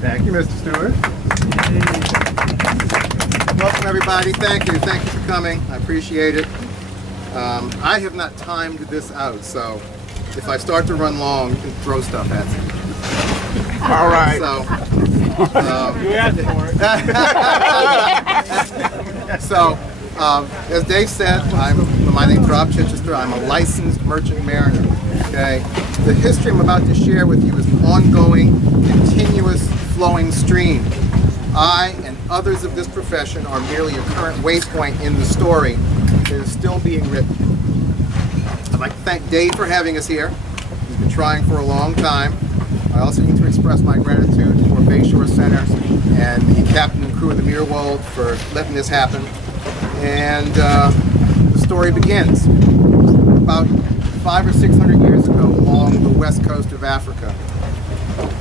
Thank you, Mr. Stewart. Welcome, everybody. Thank you. Thank you for coming. I appreciate it. I have not timed this out, so if I start to run long, you can throw stuff at me. All right. You asked for it. So, as Dave said, my name's Rob Chichester. I'm a licensed merchant mariner. Okay. The history I'm about to share with you is an ongoing, continuous, flowing stream. I and others of this profession are merely a current waypoint in the story that is still being written. I'd like to thank Dave for having us here. He's been trying for a long time. I also need to express my gratitude for Bayshore Center and the captain and crew of the Meerwald for letting this happen. And the story begins about 500 or 600 years ago along the west coast of Africa.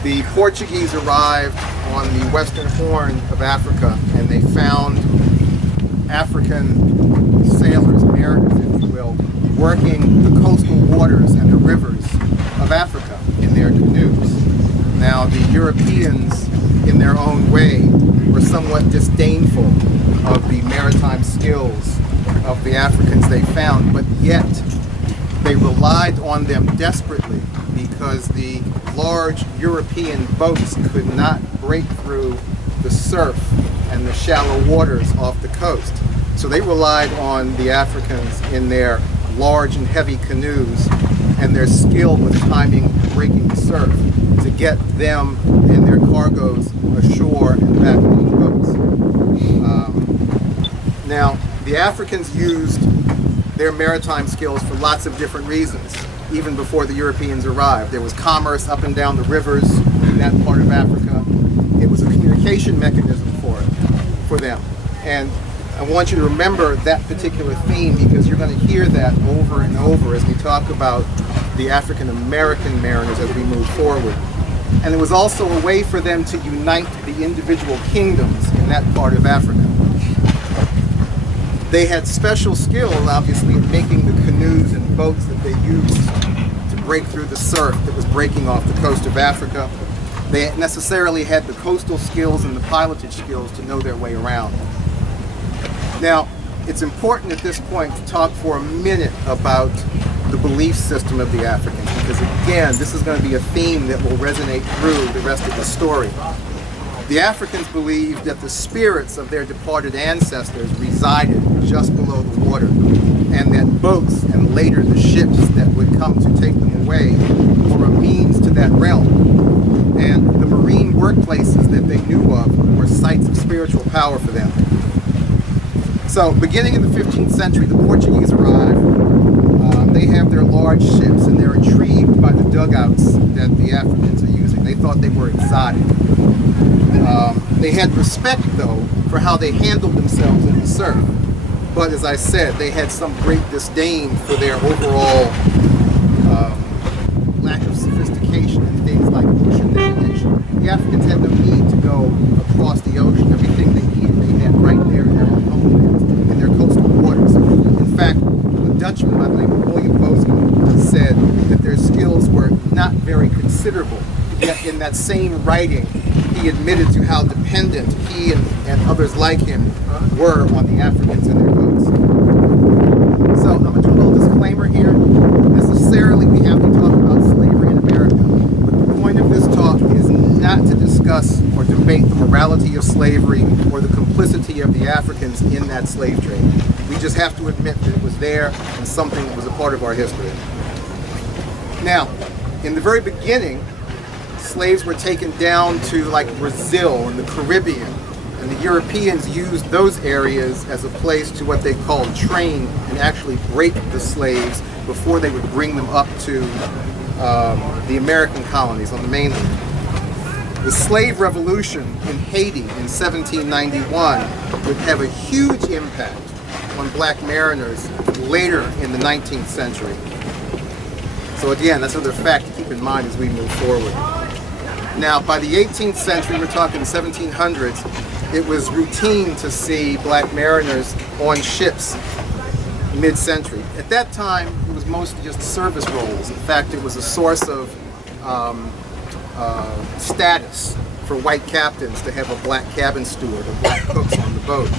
The Portuguese arrived on the western horn of Africa, and they found African sailors, mariners if you will, working the coastal waters and the rivers of Africa in their canoes. Now the Europeans, in their own way, were somewhat disdainful of the maritime skills of the Africans they found, but yet they relied on them desperately because the large European boats could not break through the surf and the shallow waters off the coast. So they relied on the Africans in their large and heavy canoes and their skill with timing and breaking the surf to get them and their cargoes ashore and back on the boats. Now, the Africans used their maritime skills for lots of different reasons, even before the Europeans arrived. There was commerce up and down the rivers in that part of Africa. It was a communication mechanism for them. And I want you to remember that particular theme because you're going to hear that over and over as we talk about the African-American mariners as we move forward. And it was also a way for them to unite the individual kingdoms in that part of Africa. They had special skills, obviously, in making the canoes and boats that they used to break through the surf that was breaking off the coast of Africa. They necessarily had the coastal skills and the pilotage skills to know their way around. Now, it's important at this point to talk for a minute about the belief system of the Africans, because again, this is going to be a theme that will resonate through the rest of the story. The Africans believed that the spirits of their departed ancestors resided just below the water, and that boats and later the ships that would come to take them away were a means to that realm. And the marine workplaces that they knew of were sites of spiritual power for them. So, beginning in the 15th century, the Portuguese arrive. They have their large ships, and they're intrigued by the dugouts that the Africans are using. They thought they were exotic. They had respect, though, for how they handled themselves in the surf. But as I said, they had some great disdain for their overall lack of sophistication in things like ocean navigation. The Africans had no need to go across the ocean. Everything they needed, they had right there in their own homelands, in their coastal waters. In fact, a Dutchman by the name of William Bozeman said that their skills were not very considerable. Yet in that same writing, he admitted to how dependent he and others like him were on the Africans and their boats. So I'm going to do a little disclaimer here. Necessarily, we have to talk about slavery in America. But the point of this talk is not to discuss or debate the morality of slavery or the complicity of the Africans in that slave trade. We just have to admit that it was there and something that was a part of our history. Now, in the very beginning, slaves were taken down to like Brazil and the Caribbean, and the Europeans used those areas as a place to what they called train and actually break the slaves before they would bring them up to the American colonies on the mainland. The slave revolution in Haiti in 1791 would have a huge impact on black mariners later in the 19th century. So again, that's another fact to keep in mind as we move forward. Now, by the 18th century, we're talking 1700s, it was routine to see black mariners on ships mid-century. At that time, it was mostly just service roles. In fact, it was a source of status for white captains to have a black cabin steward or black cooks on the boat.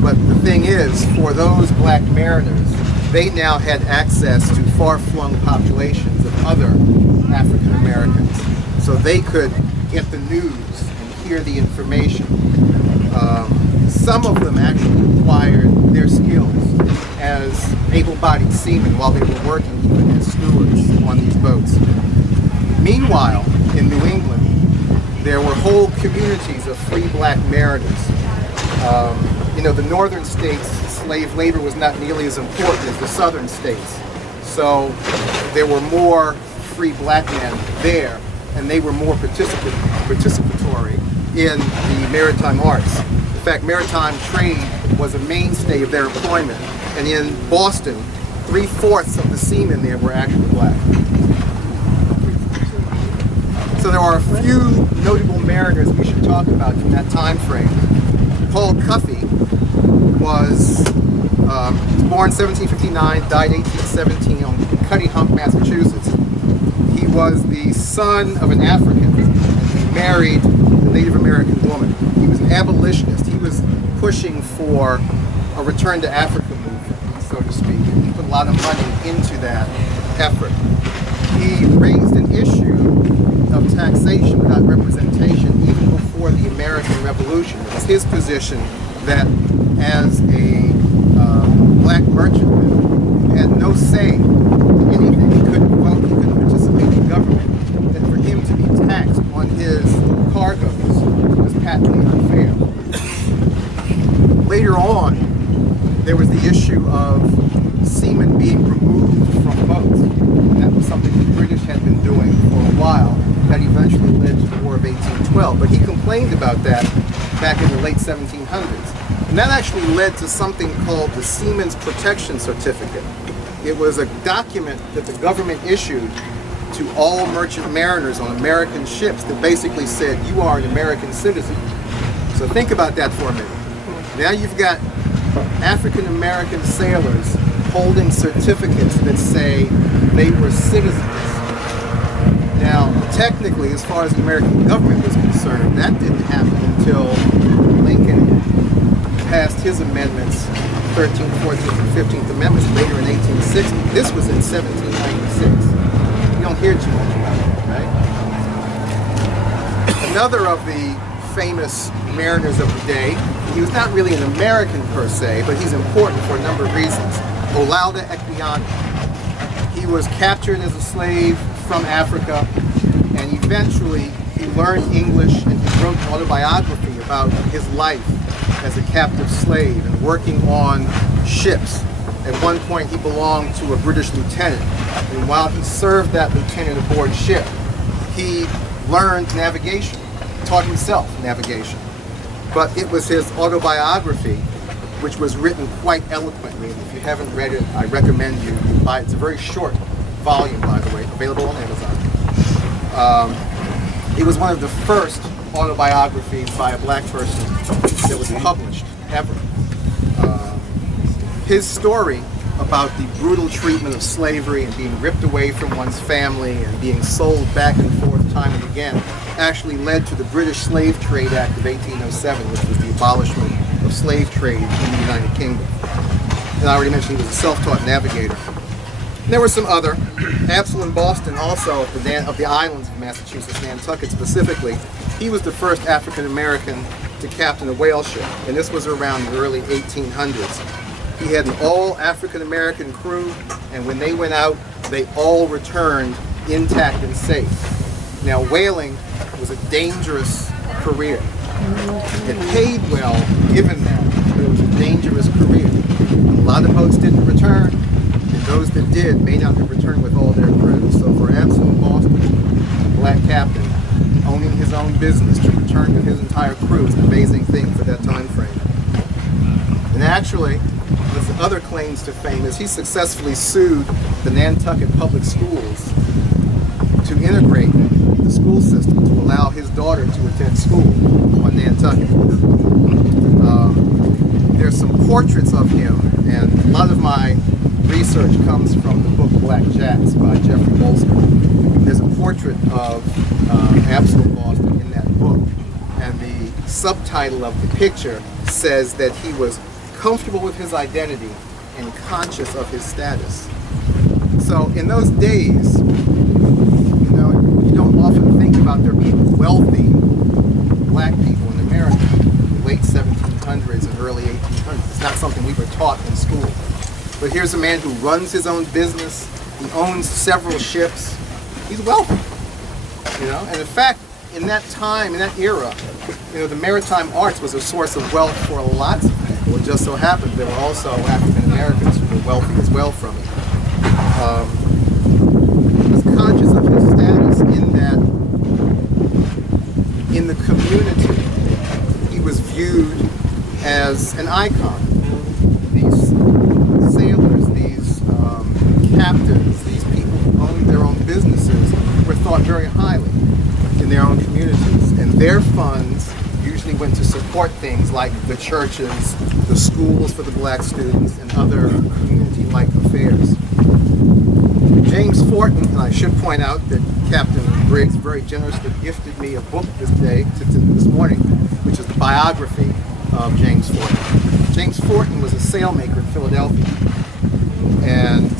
But the thing is, for those black mariners, they now had access to far-flung populations of other African Americans. So they could get the news and hear the information. Some of them actually acquired their skills as able-bodied seamen while they were working even as stewards on these boats. Meanwhile, in New England, there were whole communities of free black mariners. The northern states, slave labor was not nearly as important as the southern states. So there were more free black men there, and they were more participatory in the maritime arts. In fact, maritime trade was a mainstay of their employment. And in Boston, 3/4 of the seamen there were actually black. So there are a few notable mariners we should talk about from that time frame. Paul Cuffey was born 1759, died 1817 on Cutty Hump, Massachusetts. He was the son of an African. He married a Native American woman. He was an abolitionist. He was pushing for a return to Africa movement, so to speak. And he put a lot of money into that effort. He raised an issue of taxation without representation even before the American Revolution. It was his position that as a black merchantman had no say in anything. He couldn't vote, he couldn't participate in government. And for him to be taxed on his cargoes was patently unfair. Later on, there was the issue of seamen being removed from boats. And that was something the British had been doing for a while. That eventually led to the War of 1812. But he complained about that back in the late 1700s. And that actually led to something called the Seaman's Protection Certificate. It was a document that the government issued to all merchant mariners on American ships that basically said, you are an American citizen. So think about that for a minute. Now you've got African-American sailors holding certificates that say they were citizens. Now, technically, as far as the American government was concerned, that didn't happen until Lincoln passed his amendments, 13th, 14th, and 15th Amendments, later in 1860. This was in 1796. You don't hear too much about that, right? Another of the famous mariners of the day, he was not really an American per se, but he's important for a number of reasons. Olaudah Equiano. He was captured as a slave from Africa, and eventually he learned English and he wrote an autobiography about his life as a captive slave and working on ships. At one point he belonged to a British lieutenant, and while he served that lieutenant aboard ship, he learned navigation, taught himself navigation. But it was his autobiography which was written quite eloquently. And if you haven't read it, I recommend you buy it. It's a very short volume, by the way, available on Amazon. It was one of the first autobiographies by a black person that was published ever. His story about the brutal treatment of slavery and being ripped away from one's family and being sold back and forth time and again actually led to the British Slave Trade Act of 1807, which was the abolishment of slave trade in the United Kingdom. And I already mentioned he was a self-taught navigator. And there were some other. Absalom Boston, also of the islands of Massachusetts, Nantucket specifically, he was the first African-American to captain a whale ship, and this was around the early 1800s. He had an all African-American crew, and when they went out, they all returned intact and safe. Now, whaling was a dangerous career. It paid well, given that, but it was a dangerous career. A lot of boats didn't return, and those that did may not have returned with all their crews. So for Absalom Boston, black captain, owning his own business to return with his entire crew is an amazing thing for that time frame. And actually, his other claims to fame is he successfully sued the Nantucket public schools to integrate the school system to allow his daughter to attend school on Nantucket. There's some portraits of him, and a lot of my research comes from the book Black Jacks by Jeffrey Bolster. there's a portrait of Absolute Boston in that book, and the subtitle of the picture says that he was comfortable with his identity and conscious of his status. So in those days, you know, you don't often think about there being wealthy black people in America in the late 1700s and early 1800s. It's not something we were taught in school. But here's a man who runs his own business. He owns several ships. He's wealthy, you know. And in fact, in that time, in that era, you know, the maritime arts was a source of wealth for lots of people. It just so happened there were also African Americans who were wealthy as well from it. He was conscious of his status in that, in the community, he was viewed as an icon. These sailors, these captains, these people who owned their own businesses were thought very highly in their own communities, and their funds usually went to support things like the churches, the schools for the black students, and other community-like affairs. James Fortin, and I should point out that Captain Briggs very generously gifted me a book this morning, which is the biography of James Fortin. James Fortin was a sailmaker in Philadelphia, and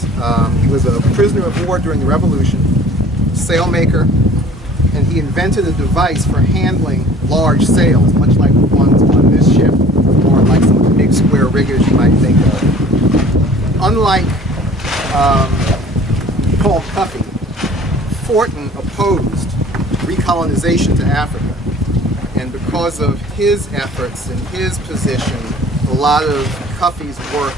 he was a prisoner of war during the Revolution, sailmaker, and he invented a device for handling large sails, much like the ones on this ship, or like some of the big square riggers you might think of. Unlike Paul Cuffey, Fortin opposed recolonization to Africa, and because of his efforts and his position, a lot of Cuffey's work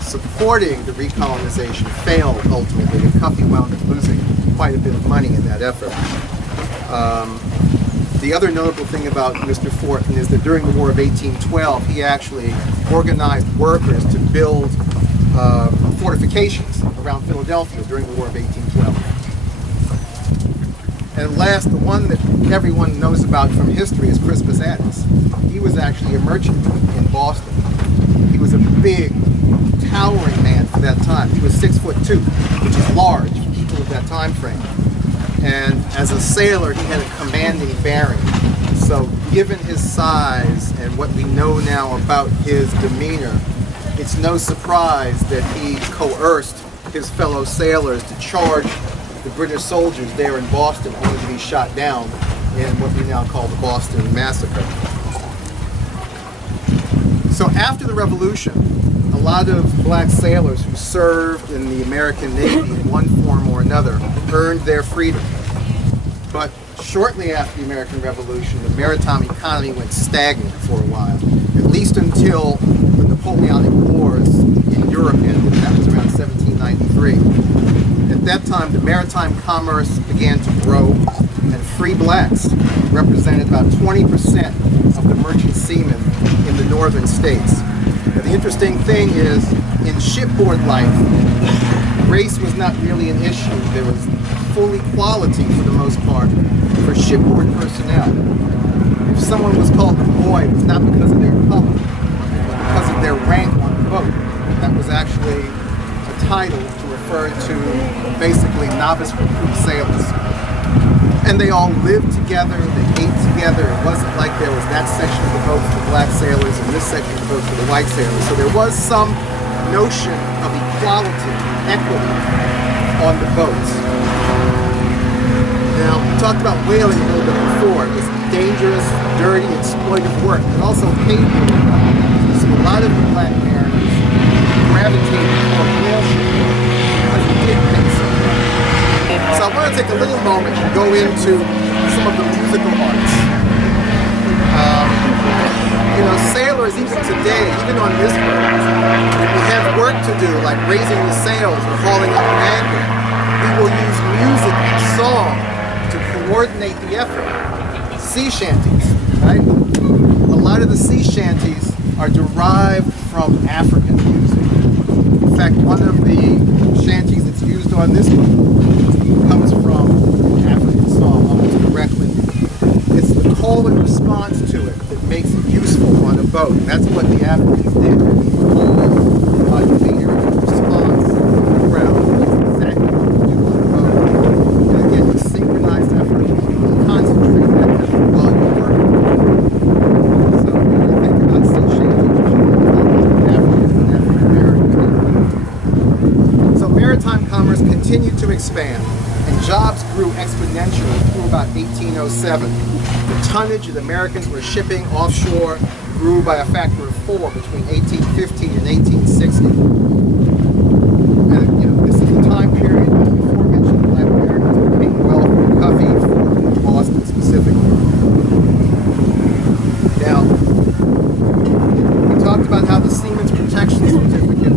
supporting the recolonization failed ultimately, and Cuffey wound up losing quite a bit of money in that effort. The other notable thing about Mr. Fortin is that during the War of 1812, he actually organized workers to build fortifications around Philadelphia during the War of 1812. And last, the one that everyone knows about from history is Crispus Attucks. He was actually a merchant in Boston. He was a big, towering man for that time. He was 6'2", which is large for people of that time frame. And as a sailor, he had a commanding bearing. So given his size and what we know now about his demeanor, it's no surprise that he coerced his fellow sailors to charge the British soldiers there in Boston, only to be shot down in what we now call the Boston Massacre. So after the Revolution, a lot of black sailors who served in the American Navy in one form or another earned their freedom. But shortly after the American Revolution, the maritime economy went stagnant for a while, at least until the Napoleonic Wars in Europe ended. That was around 1793. At that time, the maritime commerce began to grow, and free blacks represented about 20% of the merchant seamen in the northern states. Now, the interesting thing is, in shipboard life, race was not really an issue. There was full equality, for the most part, for shipboard personnel. If someone was called a boy, it was not because of their color, it was because of their rank on the boat. That was actually a title to refer to basically novice recruit sailors. And they all lived together, they ate together. It wasn't like there was that section of the boat for the black sailors and this section of the boat for the white sailors. So there was some notion of equality, equity on the boats. Now, we talked about whaling a little bit before. It was dangerous, dirty, exploitive work. It also paid really well. So a lot of the black mariners gravitated toward whale shipping because it did pay so well. So I want to take a little moment and go into some of the musical arts. You know, sailors even today, even on this boat, when we have work to do, like raising the sails or hauling up an anchor, we will use music and song to coordinate the effort. Sea shanties, right? A lot of the sea shanties are derived from African music. In fact, one of the shanties that's used on this boat comes from an African song almost directly. It's the call and response to it that makes it useful on a boat. That's what the Africans did. Call, you hear a response from the crowd. That's exactly what you do on a boat. And again, you sing span, and jobs grew exponentially through about 1807. The tonnage that Americans were shipping offshore grew by a factor of 4 between 1815 and 1860. And this is the time period when the aforementioned black Americans became wealthy in Cuffy, Fulton, and Boston specifically. Now, we talked about how the Seaman's Protection Certificate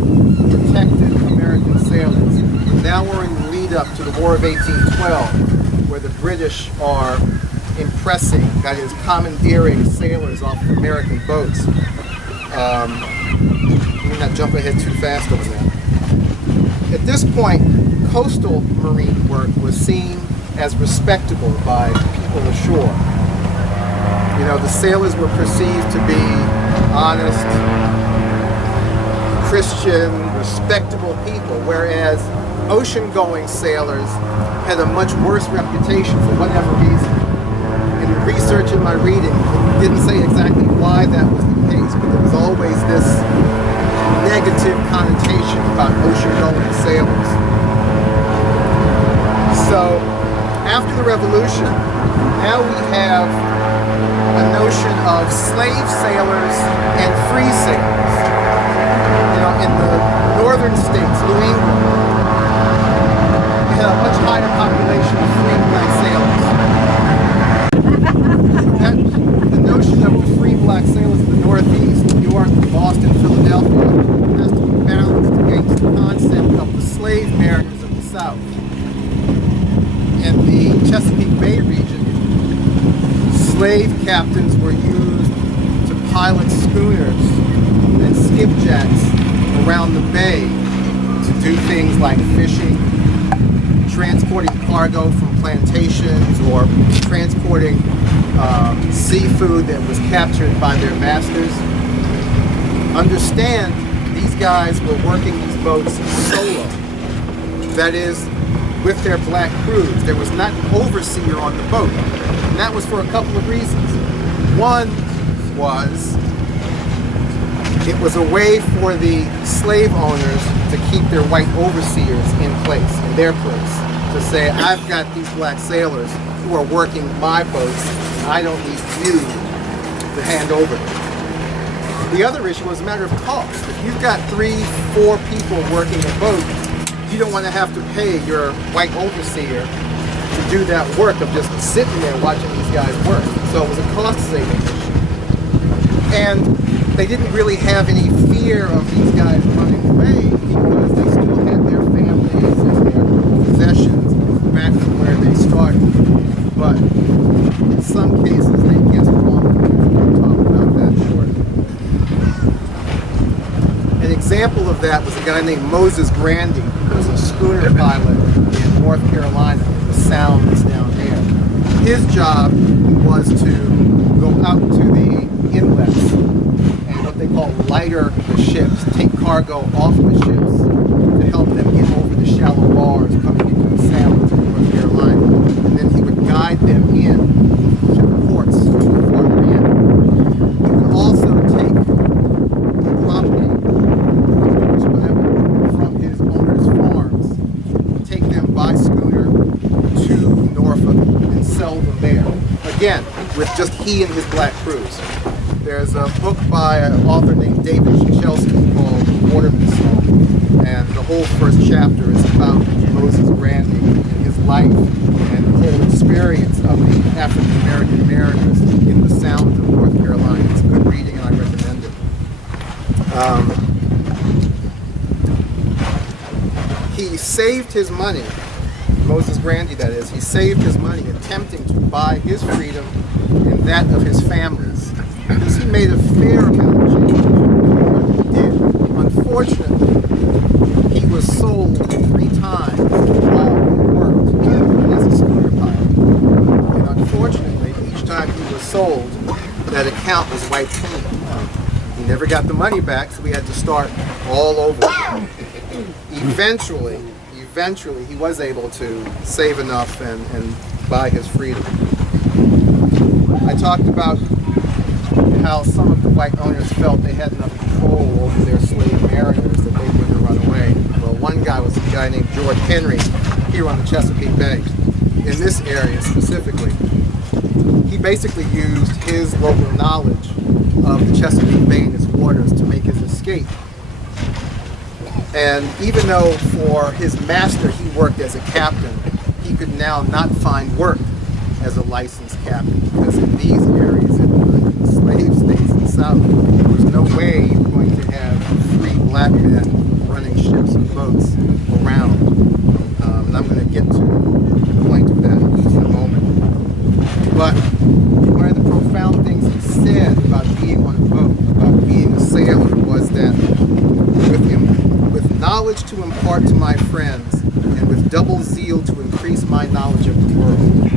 protected American sailors. Now we're in the lead up to the War of 1812, where the British are impressing, that is, commandeering sailors off of American boats. Let me not jump ahead too fast over that. At this point, coastal marine work was seen as respectable by people ashore. The sailors were perceived to be honest, Christian, respectable people, whereas ocean-going sailors had a much worse reputation for whatever reason. In the research in my reading, it didn't say exactly why that was the case, but there was always this negative connotation about ocean-going sailors. So, after the Revolution, now we have a notion of slave sailors and free sailors. In the northern states, New England, we had a much higher population of free black sailors. The notion of the free black sailors in the Northeast, New York, Boston, Philadelphia, has to be balanced against the concept of the slave mariners of the South. In the Chesapeake Bay region, slave captains were used to pilot schooners and skipjacks around the bay to do things like fishing, transporting cargo from plantations, or transporting seafood that was captured by their masters. Understand, these guys were working these boats solo. That is, with their black crews. There was not an overseer on the boat. And that was for a couple of reasons. One was, it was a way for the slave owners to keep their white overseers in their place. To say, I've got these black sailors who are working my boats, and I don't need you to hand over them. The other issue was a matter of cost. If you've got 3-4 people working a boat, you don't want to have to pay your white overseer to do that work of just sitting there watching these guys work. So it was a cost-saving issue. And they didn't really have any fear of these guys running away because they still had their families and their possessions back from where they started. But in some cases, they guessed wrong. We'll talk about that shortly. An example of that was a guy named Moses Grandy, who was a schooner pilot in North Carolina, the Sounds down there. His job was to go out to the inlets and what they call lighter the ships, take cargo off the ships to help them get over the shallow bars coming into the Sounds in North Carolina. And then he would guide them in to the ports farther in. He would also take property, from his owner's farms, take them by schooner to Norfolk and sell them there. Again, with just he and his black crews. There's a book by an author named David Chichester called Waterman's Song, and the whole first chapter is about Moses Grandy and his life and the whole experience of the African-American mariners in the Sound of North Carolina. It's good reading and I recommend it. He saved his money, Moses Grandy that is, he saved his money attempting to buy his freedom and that of his families, because he made a fair amount of change in what he did. Unfortunately, he was sold 3 times while he worked as a schooner pilot. And unfortunately, each time he was sold, that account was wiped clean. He never got the money back, so we had to start all over again. Eventually, he was able to save enough and buy his freedom. I talked about how some of the white owners felt they had enough control over their slave mariners that they wouldn't run away. Well, one guy was a guy named George Henry, here on the Chesapeake Bay, in this area specifically. He basically used his local knowledge of the Chesapeake Bay and its waters to make his escape. And even though for his master he worked as a captain, he could now not find work as a licensed captain, because in these areas, in the slave states in the South, there was no way you were going to have free black men running ships and boats around. And I'm going to get to the point of that in a moment. But one of the profound things he said about being on a boat, about being a sailor, was that with knowledge to impart to my friends, and with double zeal to increase my knowledge of the world.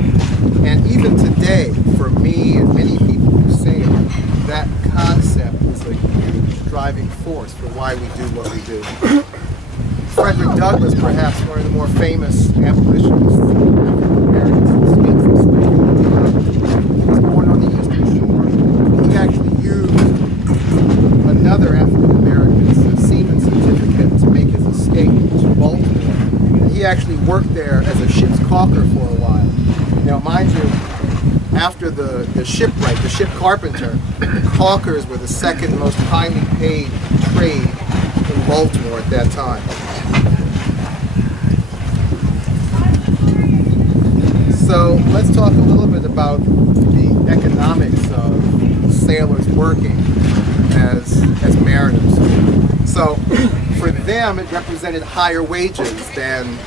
And even today, for me and many people who sail, that concept is a huge driving force for why we do what we do. Frederick Douglass, perhaps one of the more famous abolitionists, African-Americans who escaped from slavery, he was born on the Eastern Shore. He actually used another African-American's seaman certificate to make his escape to Baltimore. And he actually worked there as a ship's caulker for a while. Now, mind you, after the shipwright, the ship carpenter, the caulkers were the second most highly paid trade in Baltimore at that time. So let's talk a little bit about the economics of sailors working as mariners. So for them, it represented higher wages than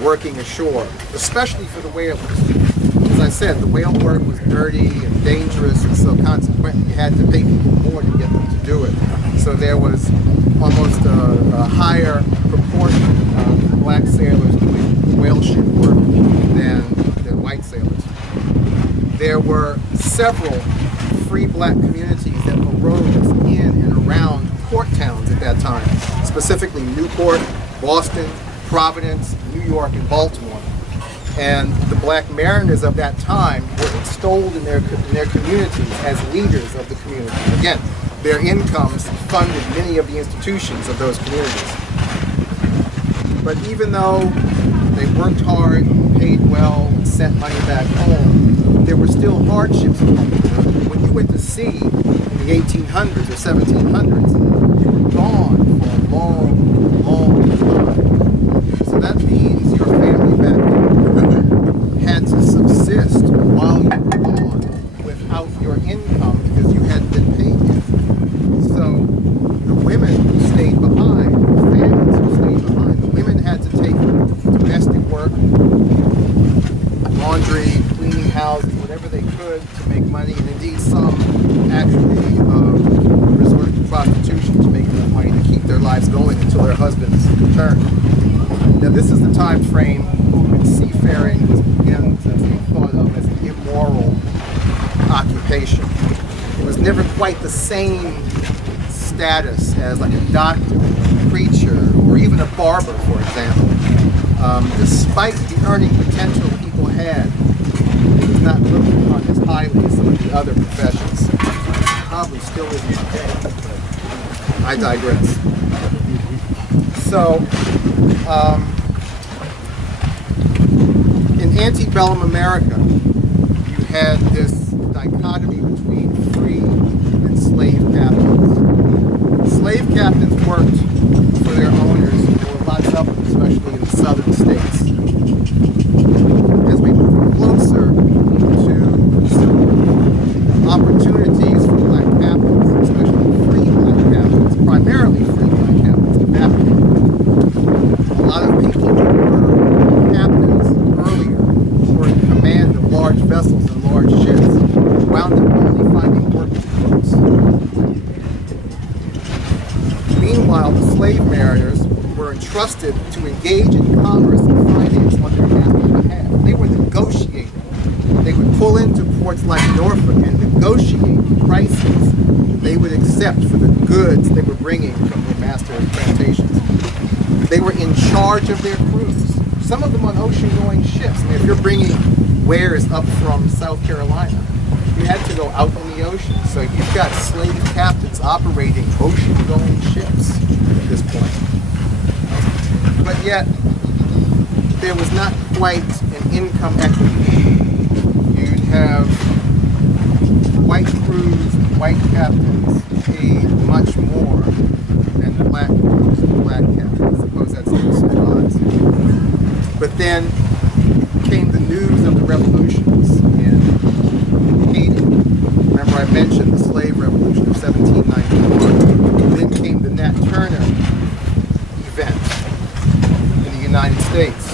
working ashore, especially for the whalers. As I said, the whale work was dirty and dangerous, and so consequently you had to pay people more to get them to do it. So there was almost a higher proportion of black sailors doing whale ship work than white sailors. There were several free black communities that arose in and around port towns at that time, specifically Newport, Boston, Providence, New York, and Baltimore. And the black mariners of that time were extolled in their communities as leaders of the community. Again, their incomes funded many of the institutions of those communities. But even though they worked hard, paid well, and sent money back home, there were still hardships. When you went to sea in the 1800s or 1700s, you were gone for a long, long time. So that means your family back home had to subsist while you were gone without your income because you hadn't been paid yet. So the women who stayed behind, the families who stayed behind, the women had to take domestic work, laundry, cleaning houses, whatever they could to make money, and indeed some actually resorted to prostitution to make enough money to keep their lives going until their husbands returned. Now this is the time frame when seafaring was begun to be thought of as an immoral occupation. It was never quite the same status as like a doctor, a preacher, or even a barber, for example. Despite the earning potential people had, it was not looked upon as highly as some of the other professions. Probably still isn't today, but I digress. So, in antebellum America, you had this dichotomy between free and slave captains. Slave captains worked for their owners, and there were lots of them, especially in the southern states. As we move closer to opportunities for black captains, especially free black captains, primarily free black captains in Africa, a lot of people who were captains earlier, who were in command of large vessels and large ships, wound up only finding work as cooks. Meanwhile, the slave mariners were entrusted to engage in commerce and finance on their master's behalf. They were negotiating. They would pull into ports like Norfolk and negotiate prices they would accept for the goods they were bringing from their master's plantations. They were in charge of their crews, some of them on ocean-going ships. I mean, if you're bringing wares up from South Carolina, you had to go out on the ocean. So you've got slave captains operating ocean-going ships at this point. But yet, there was not quite an income equity. You'd have white crews, white captains paid much more than the black crews and black captains. I suppose that's no surprise. But then came the news of the revolutions in Haiti. Remember I mentioned the slave revolution of 1791. Then came the Nat Turner event in the United States.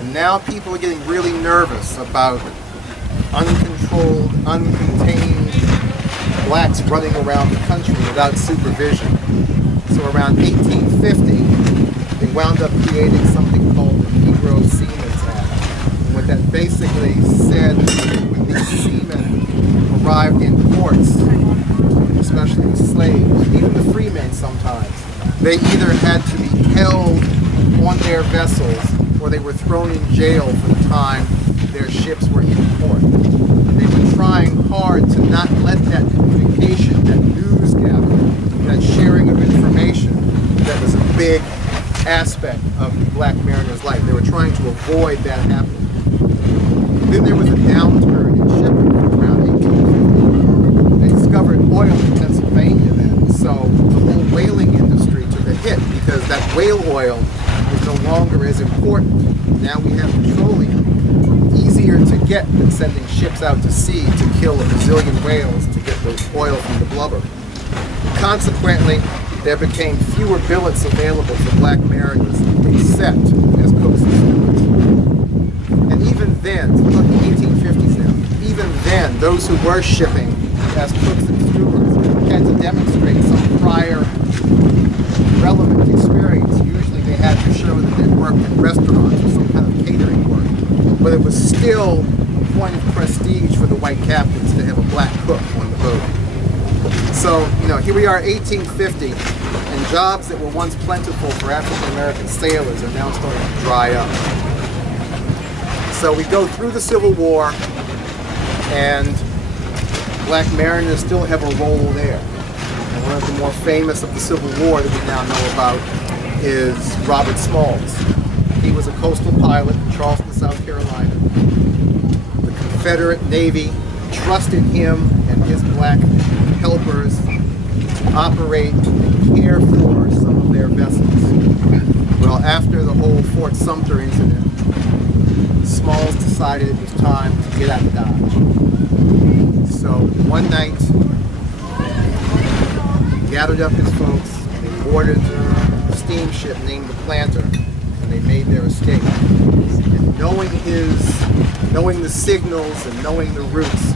And now people are getting really nervous about uncontrolled, uncontained blacks running around the country without supervision. So around 1850, they wound up creating something called the Negro Seamen's Act. And what that basically said when these seamen arrived in ports, especially the slaves, even the freemen sometimes, they either had to be held on their vessels or they were thrown in jail for the time their ships were in port. They were trying hard to not let that communication, that news gathering, that sharing of information that was a big aspect of the black mariner's life. They were trying to avoid that happening. Then there was a downturn in shipping around 1850. They discovered oil in Pennsylvania then, so the whole whaling industry took a hit because that whale oil was no longer as important. Now we have petroleum, easier to get than sending ships out to sea to kill a bazillion whales to get the oil from the blubber. Consequently, there became fewer billets available for black mariners except as cooks and stewards. And even then, look, the 1850s now, even then, those who were shipping as cooks and stewards had to demonstrate some prior relevant experience. Usually they had to show that they worked in restaurants or some kind of catering work. But it was still a point of prestige for the white captains to have a black cook on the boat. So, here we are, 1850, and jobs that were once plentiful for African-American sailors are now starting to dry up. So we go through the Civil War, and black mariners still have a role there. And one of the more famous of the Civil War that we now know about is Robert Smalls. He was a coastal pilot in Charleston, South Carolina. The Confederate Navy trusted him and his black helpers to operate and care for some of their vessels. Well, after the whole Fort Sumter incident, Smalls decided it was time to get out of Dodge. So one night, he gathered up his folks, and they boarded a steamship named the Planter, and they made their escape. And knowing the signals and knowing the routes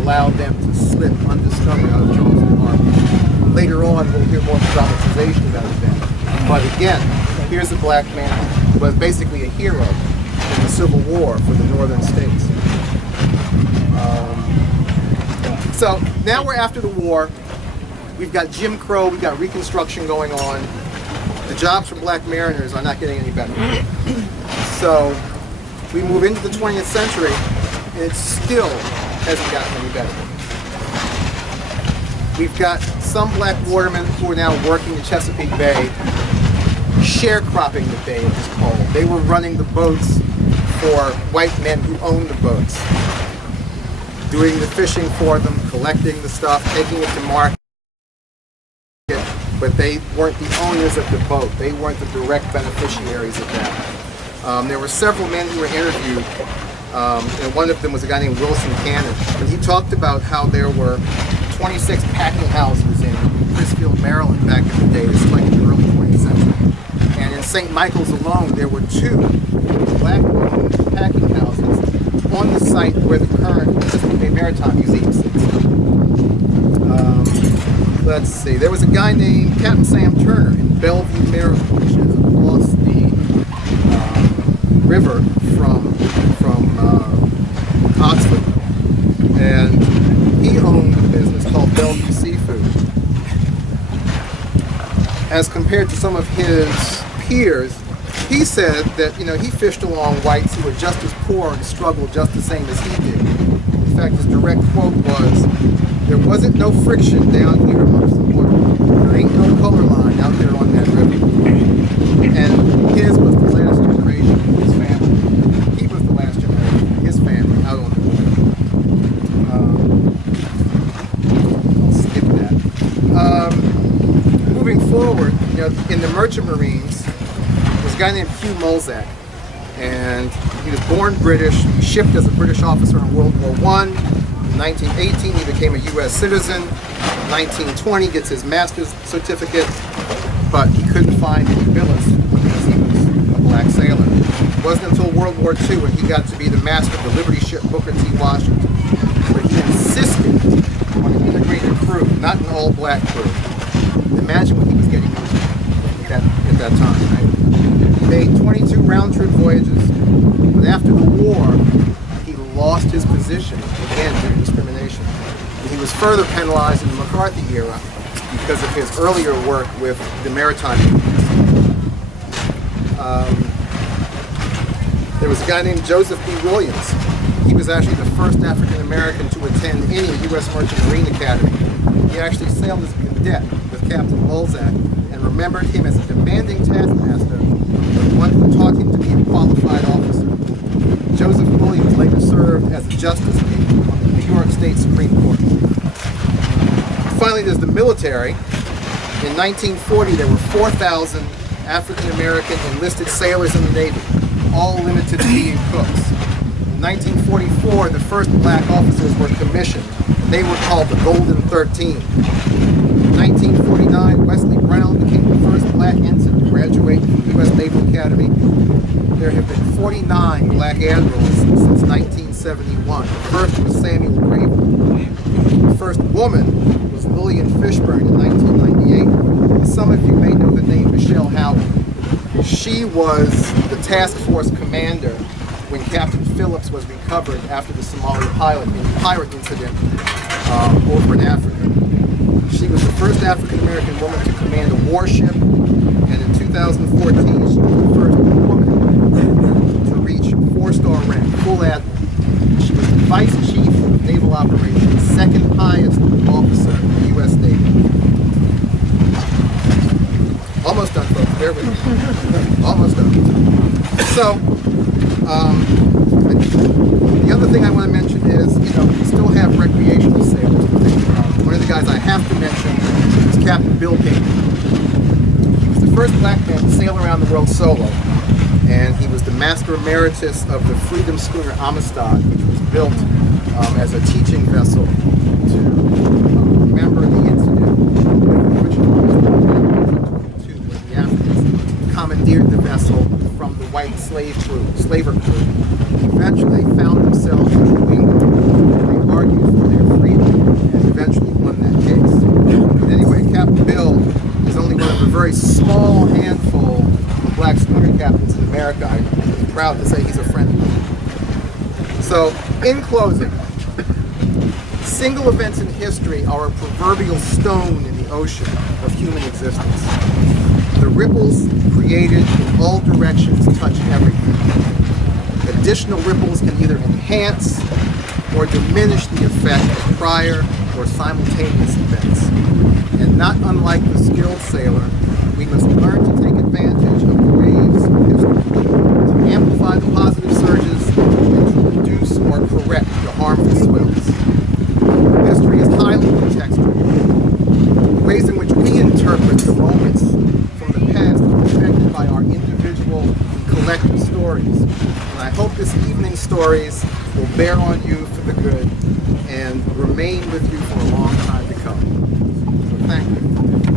allowed them to slip undiscovered out of Charleston Harbor. Later on, we'll hear more dramatization about that. But again, here's a black man who was basically a hero in the Civil War for the northern states. So now we're after the war. We've got Jim Crow, we've got Reconstruction going on. The jobs for black mariners are not getting any better. So we move into the 20th century, and it still hasn't gotten any better. We've got some black watermen who are now working in Chesapeake Bay, sharecropping the bay, it was called. They were running the boats for white men who owned the boats, doing the fishing for them, collecting the stuff, taking it to market, but they weren't the owners of the boat. They weren't the direct beneficiaries of that. There were several men who were interviewed, and one of them was a guy named Wilson Cannon, and he talked about how there were 26 packing houses in Crisfield, Maryland back in the day. This is like in the early 20th century. And in St. Michael's alone, there were 2 black-owned packing houses on the site where the current Chesapeake Maritime Museum sits. Let's see, there was a guy named Captain Sam Turner in Bellevue, Maryland, which is across the river from Oxford. And he owned a business called Bellevue Seafood. As compared to some of his peers, he said that, he fished along whites who were just as poor and struggled just the same as he did. In fact, his direct quote was, "There wasn't no friction down here amongst the water. There ain't no color line out there on that river." And his was the last generation of his moving forward, in the Merchant Marines, there's a guy named Hugh Mulzac, and he was born British. He shipped as a British officer in World War I. In 1918, he became a U.S. citizen. In 1920, gets his master's certificate, but he couldn't find any billets because he was a black sailor. It wasn't until World War II when he got to be the master of the Liberty ship Booker T. Washington, but he insisted on an integrated crew, not an all-black crew. Imagine what he was getting into at that time, right? He made 22 round-trip voyages, but after the war, he lost his position, again, due to discrimination. And he was further penalized in the McCarthy era because of his earlier work with the maritime movements. There was a guy named Joseph B. Williams. He was actually the first African-American to attend any U.S. Merchant Marine Academy. He actually sailed as a cadet with Captain Mulzac and remembered him as a demanding taskmaster, but one who taught him to be a qualified officer. Joseph Williams later served as a justice on the New York State Supreme Court. Finally, there's the military. In 1940, there were 4,000 African-American enlisted sailors in the Navy, all limited to being cooks. In 1944, the first black officers were commissioned. They were called the Golden 13. In 1949, Wesley Brown became the first black ensign to graduate from the U.S. Naval Academy. There have been 49 black admirals since 1971. The first was Samuel Craven. The first woman was Lillian Fishburne in 1998. Some of you may know the name Michelle Howard. She was the task force commander when Captain Phillips was recovered after the Somalia pirate incident over in Africa. She was the first African-American woman to command a warship, and in 2014 she was the first woman to reach 4-star rank, full admiral. She was the vice chief of naval operations, second highest officer in the U.S. Navy. Almost done, folks. Bear with me. Almost done. So, the other thing I want to mention is, we still have recreational sailors. One of the guys I have to mention is Captain Bill King. He was the first black man to sail around the world solo, and he was the Master Emeritus of the Freedom Schooner Amistad, which was built as a teaching vessel to remember the incident which when the Africans commandeered the vessel from the white slaver crew. Eventually found themselves in New England. They argued for their freedom and eventually won that case. But anyway, Captain Bill is only one of a very small handful of black schooner captains in America. I'm proud to say he's a friend of mine. So, in closing, single events in history are a proverbial stone in the ocean of human existence. The ripples created in all directions touch everything. Additional ripples can either enhance or diminish the effect of prior or simultaneous events. And not unlike the skilled sailor, we must learn to take advantage of the waves of history, to amplify the positive surges, and to reduce or correct the harmful swells. History is highly contextual. The ways in which we interpret the moments from the past are affected by our individual and collective stories. And I hope this evening's stories will bear on you for the good and remain with you for a long time to come. So thank you.